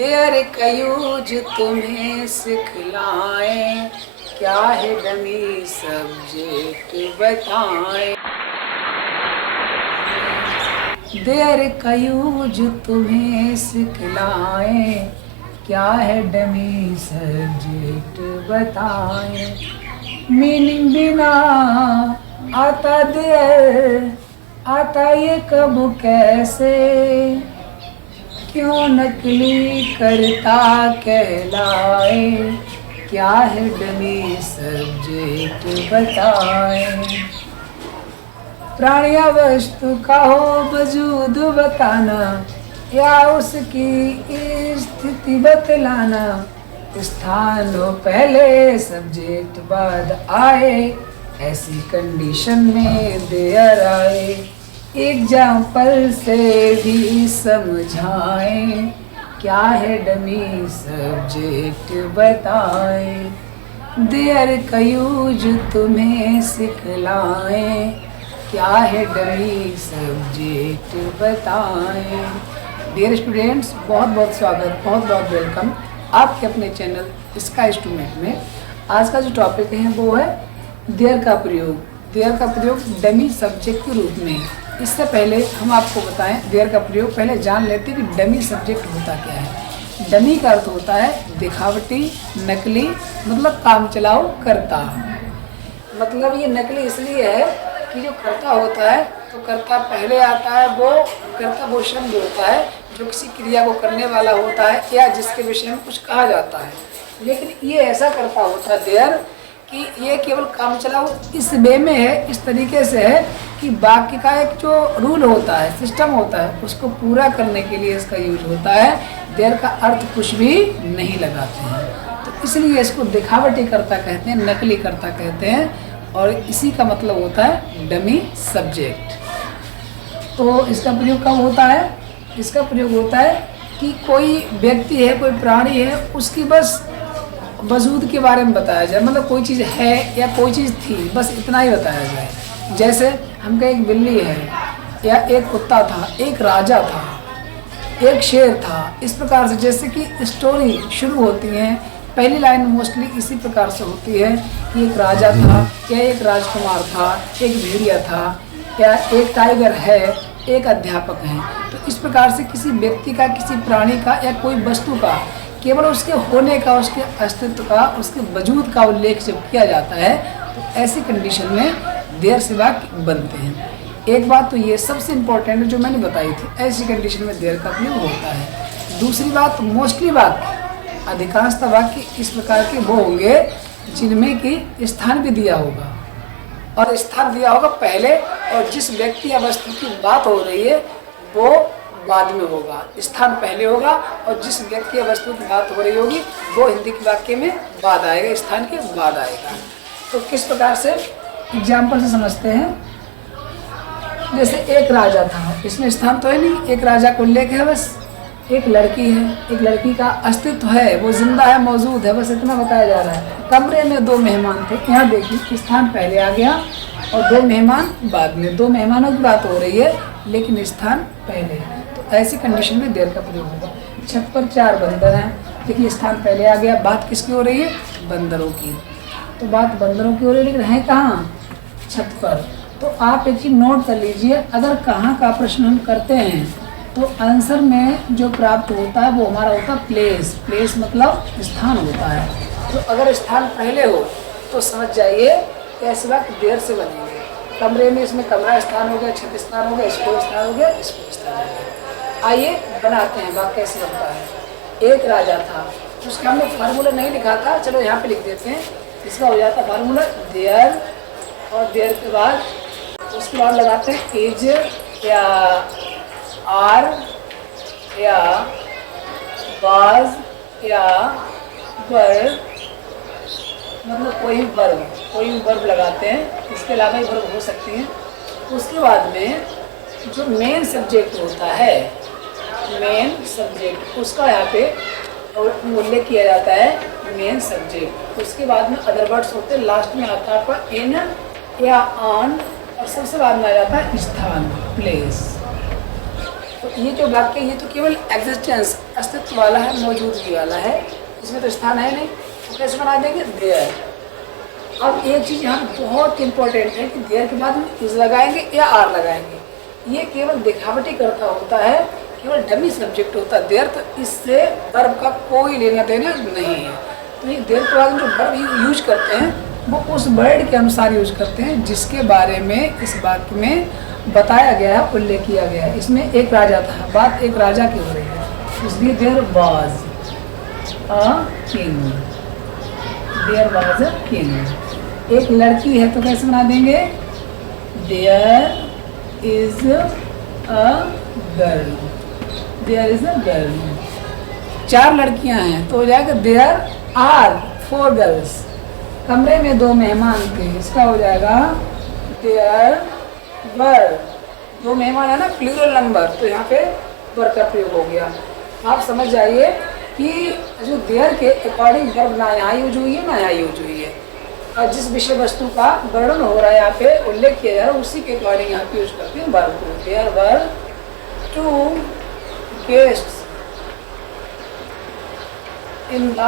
देर कयूज तुम्हें सिखलाएं, क्या है डमी सब्जेक्ट बताएं। देर कयूज तुम्हें सिखलाएं, क्या है डमी सब्जेक्ट बताएं। मीनिंग बिना आता देर, आता ये कब कैसे, क्यों नकली करता कहलाए, क्या है डमी सब्जेक्ट बताए। प्राणी या वस्तु का हो वजूद बताना, या उसकी स्थिति बतलाना, स्थान हो पहले सब्जेक्ट बाद आए, ऐसी कंडीशन में देयर आए। एग्जाम्पल से भी समझाएं, क्या है डमी सब्जेक्ट बताएं। देयर का यूज तुम्हें सिखलाएं, क्या है डमी सब्जेक्ट बताएं। डियर स्टूडेंट्स, बहुत बहुत स्वागत, बहुत बहुत वेलकम आपके अपने चैनल स्काई स्टूडेंट में। आज का जो टॉपिक है वो है देयर का प्रयोग। देयर का प्रयोग डमी सब्जेक्ट के रूप में। इससे पहले हम आपको बताएं देयर का प्रयोग, पहले जान लेते हैं कि डमी सब्जेक्ट होता क्या है। डमी का अर्थ होता है दिखावटी, नकली, मतलब काम चलाओ करता। मतलब ये नकली इसलिए है कि जो करता होता है तो कर्ता पहले आता है, वो कर्ता वो शब्द होता है जो किसी क्रिया को करने वाला होता है या जिसके विषय में कुछ कहा जाता है। लेकिन ये ऐसा करता होता है देयर कि ये केवल काम चलाओ इस वे में है, इस तरीके से है कि वाक्य का एक जो रूल होता है, सिस्टम होता है, उसको पूरा करने के लिए इसका यूज होता है। देयर का अर्थ कुछ भी नहीं लगाते हैं, तो इसलिए इसको दिखावटी कर्ता कहते हैं, नकली कर्ता कहते हैं, और इसी का मतलब होता है डमी सब्जेक्ट। तो इसका प्रयोग कब होता है? इसका प्रयोग होता है कि कोई व्यक्ति है, कोई प्राणी है, उसकी बस वजूद के बारे में बताया जाए, मतलब कोई चीज़ है या कोई चीज़ थी, बस इतना ही बताया जाए। जैसे हम कहें एक बिल्ली है, या एक कुत्ता था, एक राजा था, एक शेर था। इस प्रकार से जैसे कि स्टोरी शुरू होती है, पहली लाइन मोस्टली इसी प्रकार से होती है कि एक राजा था, या एक राजकुमार था, एक भेड़िया था, या एक टाइगर है, एक अध्यापक है। तो इस प्रकार से किसी व्यक्ति का, किसी प्राणी का या कोई वस्तु का केवल उसके होने का, उसके अस्तित्व का, उसके वजूद का उल्लेख जब किया जाता है तो ऐसी कंडीशन में देयर से वाक्य बनते हैं। एक बात तो ये सबसे इम्पोर्टेंट जो मैंने बताई थी, ऐसी कंडीशन में देयर का प्रयोग होता है। दूसरी बात, मोस्टली वाक्य, अधिकांशतः वाक्य इस प्रकार के वो होंगे जिनमें कि स्थान भी दिया होगा, और स्थान दिया होगा पहले, और जिस व्यक्ति या वस्तु की बात हो रही है वो बाद में होगा। स्थान पहले होगा और जिस व्यक्ति या वस्तु की बात हो रही होगी वो हिंदी के वाक्य में बाद आएगा, स्थान के बाद आएगा। तो किस प्रकार से एग्जाम्पल से समझते हैं। जैसे एक राजा था, इसमें स्थान तो है नहीं, एक राजा को उल्लेख है, बस एक लड़की है, एक लड़की का अस्तित्व है, वो जिंदा है, मौजूद है, बस इतना बताया जा रहा है। कमरे में दो मेहमान थे, यहाँ देखिए स्थान पहले आ गया और दो मेहमान बाद में। दो मेहमानों की बात हो रही है लेकिन स्थान पहले है, तो ऐसी कंडीशन में देयर का प्रयोग होगा। छत पर चार बंदर हैं, देखिए स्थान पहले आ गया, बात किसकी हो रही है? बंदरों की। तो बात बंदरों की हो रही है, लेकिन है कहाँ? छत पर। तो आप एक चीज नोट कर लीजिए, अगर कहाँ का प्रश्न हम करते हैं तो आंसर में जो प्राप्त होता है वो हमारा होता है प्लेस। प्लेस मतलब स्थान होता है। तो अगर स्थान पहले हो तो समझ जाइए ऐसे वाक्य देयर से बनेंगे। कमरे में इसमें कमरा स्थान हो गया, छत स्थान हो गया, स्कूल स्थान हो गया, स्कूल स्थान हो गया। आइए बनाते हैं वाक्य कैसे बनता है। एक राजा था, उसका हमने फार्मूला नहीं लिखा था, चलो यहाँ पे लिख देते हैं। इसका हो जाता फार्मूला देयर, और देयर के बाद उसके बाद लगाते हैं इज या आर या वाज या वर, मतलब कोई वर्ब लगाते हैं। इसके अलावा ही वर्ब हो सकती हैं। उसके बाद में जो मेन सब्जेक्ट होता है, मेन सब्जेक्ट, उसका यहाँ पे उल्लेख किया जाता है मेन सब्जेक्ट। उसके बाद में अदर वर्ड्स होते हैं, लास्ट में आता है आपका इन या ऑन, और सबसे बाद में आ जाता है स्थान, प्लेस। तो ये जो वाक्य, ये तो केवल एग्जिस्टेंस, अस्तित्व वाला है, मौजूदगी वाला है, इसमें तो स्थान है नहीं, तो कैसे बना देंगे देयर। अब एक चीज़ यहाँ बहुत इंपॉर्टेंट है कि देयर के बाद हम इज लगाएंगे या आर लगाएंगे। ये केवल दिखावटी करता होता है, केवल डमी सब्जेक्ट होता है देयर, तो इससे वर्ब का कोई लेना देना नहीं है। तो ये देयर के बाद जो वर्ब यूज करते हैं वो उस वर्ड के अनुसार यूज करते हैं जिसके बारे में इस वाक्य में बताया गया है, उल्लेख किया गया है। इसमें एक राजा था, बात एक राजा की हो रही है, इसलिए there was a king, there was a king. एक लड़की है तो कैसे बना देंगे, there is a girl, there is a girl. 4 लड़कियां हैं तो हो जाएगा देयर आर 4 गर्ल्स। कमरे में 2 मेहमान थे, इसका हो जाएगा देयर वर, 2 मेहमान है ना, प्लूरल नंबर, तो यहाँ पे वर का प्रयोग हो गया। आप समझ जाइए कि जो देयर के अकॉर्डिंग वर्ब ना यहाँ यूज हुई है ना यहाँ यूज हुई है, और जिस विषय वस्तु का वर्णन हो रहा है यहाँ पे उल्लेख किया जा रहा है उसी के अकॉर्डिंग यहाँ पे यूज करते हैं वर्ब को। There were 2 guests in the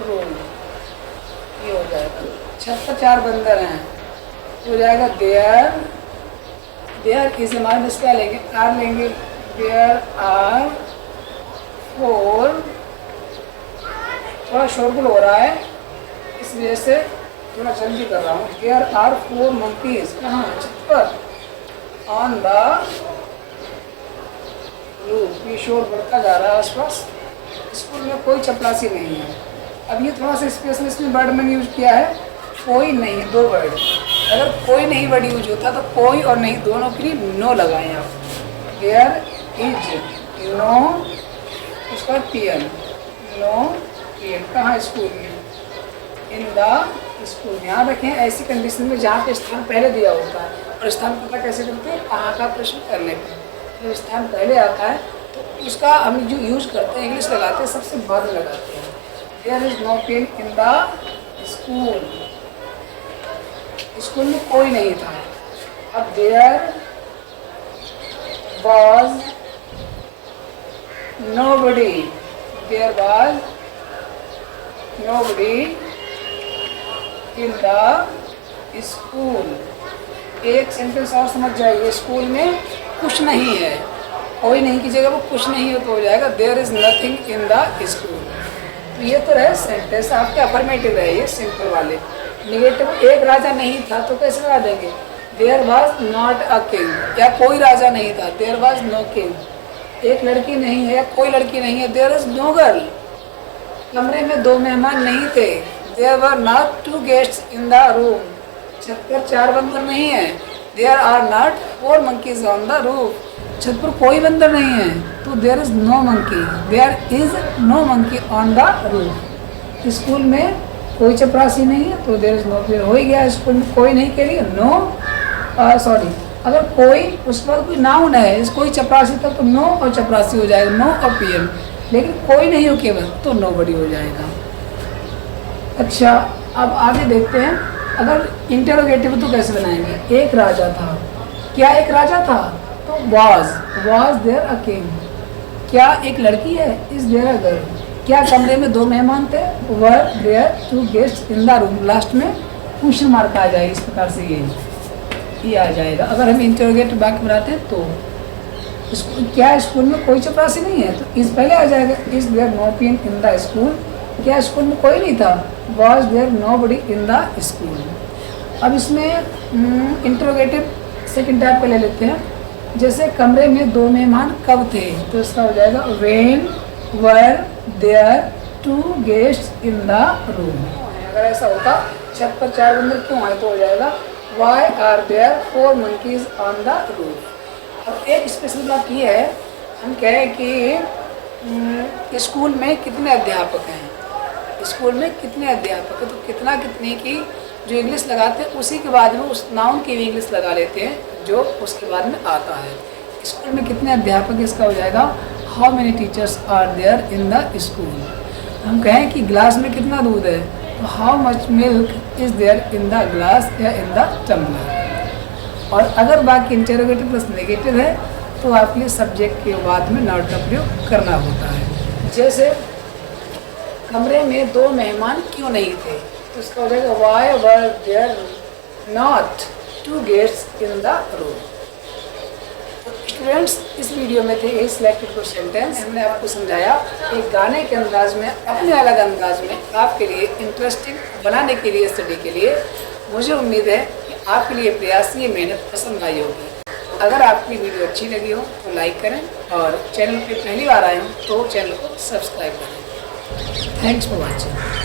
room, ये हो जाएगा। छत पर 4 बंदर हैं, हो जाएगा देयर, देयर इज हमारे में क्या लेंगे, आर लेंगे, देयर आर 4, थोड़ा शोरगुल हो रहा है इस वजह से थोड़ा जल्दी कर रहा हूँ। देयर आर 4 मंकीज, कहाँ, छत पर, ऑन द रूफ, ये शोर बढ़ता जा रहा है आसपास। स्कूल में कोई चपरासी नहीं है। अब ये थोड़ा सा स्पेशल इसमें वर्ड मैंने यूज किया है, कोई नहीं, 2 वर्ड। अगर कोई नहीं वर्ड यूज होता तो कोई और नहीं दोनों के लिए नो लगाएं आप। देयर इज नो, उसका पीएन, नो पीएन, कहाँ, स्कूल में, इन द स्कूल। ध्यान रखें ऐसी कंडीशन में जहाँ पे स्थान पहले दिया होता है, और स्थान पता कैसे करते हैं, कहाँ का प्रश्न करने पर। जब स्थान पहले आता है तो उसका हम जो यूज करते हैं, इंग्लिश लगाते हैं, सबसे बाद में लगाते हैं। There is no pen in the school, school में कोई नहीं था। अब there was nobody, there was nobody in the school. एक सेंटेंस और समझ जाइए, स्कूल में कुछ नहीं है, कोई नहीं की जगह वो कुछ नहीं है तो हो जाएगा there is nothing in the school. तो ये तो रहे सेंटेंस आपके अफर्मेटिव रहे, ये सिंपल वाले। निगेटिव, एक राजा नहीं था तो कैसे लगा देंगे, there was not a king, या कोई राजा नहीं था, देयर वाज नो किंग। एक लड़की नहीं है या कोई लड़की नहीं है, देयर इज नो गर्ल। कमरे में 2 मेहमान नहीं थे, there were not 2 guests in the room. छत पर 4 बंदर नहीं है, there are not 4 monkeys on the roof. छत पर कोई बंदर नहीं है तो there is no monkey, there is no monkey on the roof. School में कोई चपरासी नहीं है तो देयर इज नो, फिर हो ही गया। स्कूल में कोई नहीं के लिए नो, सॉरी, अगर कोई उसके बाद कोई नाउन है, कोई चपरासी था तो नो और चपरासी हो जाएगा, नो और पीएम। लेकिन कोई नहीं हो केवल तो नोबडी हो जाएगा। अच्छा, अब आगे देखते हैं, अगर इंटरोगेटिव तो कैसे बनाएंगे। एक राजा था, क्या एक राजा था, तो वाज देयर अ किंग। क्या एक लड़की है, इज देयर अ गर्ल। क्या कमरे में 2 मेहमान थे, were there 2 guests in the room. Last में क्वेश्चन मार्क आ जाएगा, इस प्रकार से ये आ जाएगा। अगर हम इंटरोगेटिव वाक्य बनाते हैं तो क्या स्कूल में कोई चपरासी नहीं है तो इस पहले आ जाएगा, is there no pen in the school. क्या स्कूल में कोई नहीं था, was there nobody in the school. अब इसमें इंटरोगेटिव सेकंड टाइप का ले लेते हैं। जैसे कमरे में 2 मेहमान कब थे, तो इसका हो जाएगा when were there 2 guests in the room. अगर ऐसा होता छत पर 4 बंदर क्यों आए तो हो जाएगा why are there 4 monkeys on the roof. और एक स्पेशल बात ये है, हम कहें कि स्कूल में कितने अध्यापक हैं, स्कूल में कितने अध्यापक हैं, तो कितना कितने की जो इंग्लिश लगाते हैं उसी के बाद में उस नाउन की भी इंग्लिश लगा लेते हैं जो उसके बाद में आता है। स्कूल में कितने अध्यापक, इसका हो जाएगा how many teachers are there in the school. हम कहें कि ग्लास में कितना दूध है तो how much milk is there in the glass या इन द टम्बलर। और अगर वाक्य इंटरोगेटिव प्लस नेगेटिव है तो आपके सब्जेक्ट के बाद में नॉट का प्रयोग करना होता है। जैसे कमरे में 2 मेहमान क्यों नहीं थे, तो उसका हो जाएगा why were there not 2 guests in the room. तो स्टूडेंट्स, इस वीडियो में थे यही सिलेक्टेड कुछ सेंटेंस। हमने आपको समझाया एक गाने के अंदाज में, अपने अलग अंदाज में आपके लिए इंटरेस्टिंग बनाने के लिए, स्टडी के लिए। मुझे उम्मीद है कि आपके लिए प्रयास, ये मेहनत पसंद आई होगी। अगर आपकी वीडियो अच्छी लगी हो तो लाइक करें, और चैनल पे पहली बार आए हो तो चैनल को सब्सक्राइब करें। Thanks for watching.